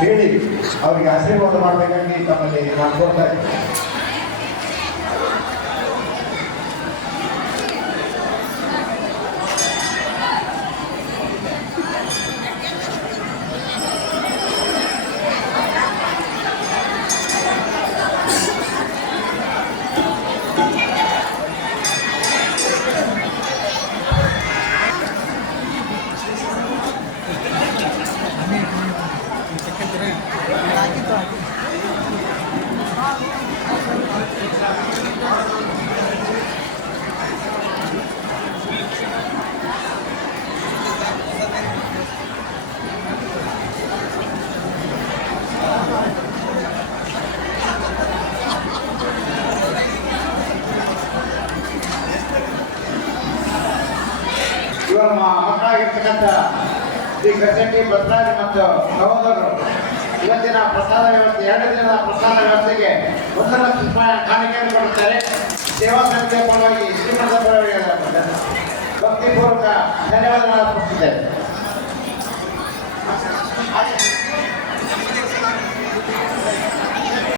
ಹೇಳಿ ಅವರಿಗೆ ಆಶೀರ್ವಾದ ಮಾಡಬೇಕಾಗಿ ತಮ್ಮಲ್ಲಿ ನಾನು ಕೋರ್ತಾ ಇದ್ದೀನಿ ಇವರ ಮಕ್ಕಳಾಗಿರ್ತಕ್ಕಂಥ ಶ್ರೀ ಗಸೆಟ್ಟಿ ಭದ್ರಾಜ್ ಮತ್ತು ಸಹೋದರರು. ಇವತ್ತಿನ ಪ್ರಸಾದ ವ್ಯವಸ್ಥೆ, ಎರಡು ದಿನದ ಪ್ರಸಾದ ವ್ಯವಸ್ಥೆಗೆ ಒಂದು ಲಕ್ಷ ರೂಪಾಯಿ ಕಾಣಿಕೆಯನ್ನು ಕೊಡುತ್ತಾರೆ. ಸೇವಾ ಸಮಿತಿಯ ಪರವಾಗಿ ಶ್ರೀಮಂತ ಭಕ್ತಿಪೂರ್ವಕ ಧನ್ಯವಾದಗಳನ್ನು ಅರ್ಪಿಸುತ್ತೇವೆ